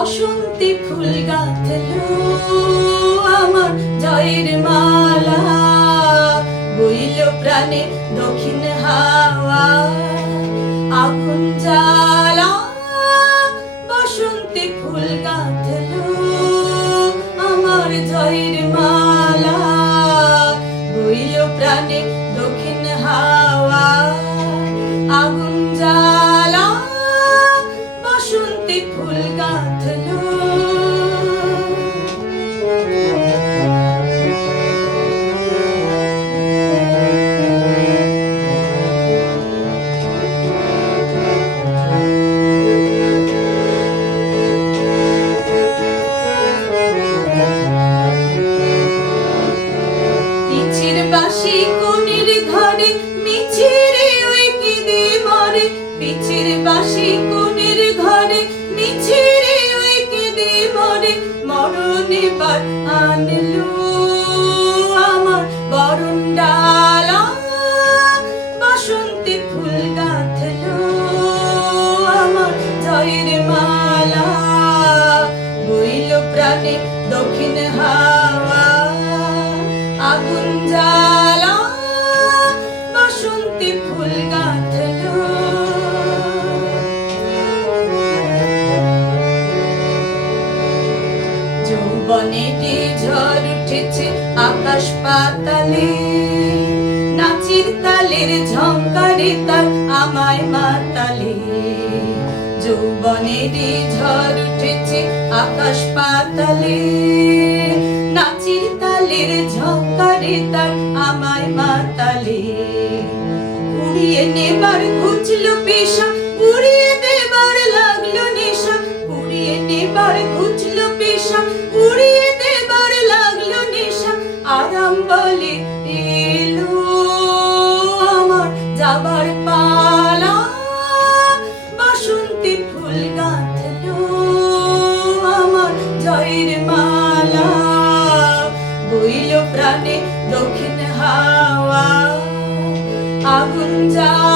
বসন্তি ফুল গাঁথলো আমার জয়ের মালা, বইল প্রাণে দক্ষিণ হাওয়া আগুন জ্বালা। বসন্তি ফুল গাঁথলো আমার জয়ের মালা, বইল প্রাণে দক্ষিণ হাওয়া আগুন জ্বালা। বসন্তি ফুল গাঁথলো। পিছের বাঁশি কোণের ঘরে মিছিরে ওই কেঁদে মরে, পিছের বাঁশি কোণের ঘরে মিছিরে ওই কেঁদে মরে। মরণ এবার আনলো আমার বরণ ডালা, বসন্তি ফুল গাঁথলো আমার জয়ের মালা, বইল প্রাণে দক্ষিণ হাওয়া আগুন জ্বালা। বসন্তি ফুল গাঁথলো। যৌবনেতে ঝড় উঠেছে আকাশ পাতালে, নাচের তালের ঝংকারে তার আমায় মাতালে। যৌবনেতে ঝড় উঠেছে আকাশ পাতালে, নাচের তালের ঝংকারে তার আমায় মাতালে। উড়িয়ে নেবার ঘুচলো পেশা, উড়িয়ে দেবার লাগলো নেশা, উড়িয়ে নেবার ঘুচলো পেশা, উড়িয়ে দেবার লাগলো নেশা। আরাম বলে এলো আমার যাবার পালা, বসন্তি ফুল গাঁথলো আমার জয়ের মালা, বইল প্রাণে দক্ষিণ হাওয়া আগুন জ্বালা।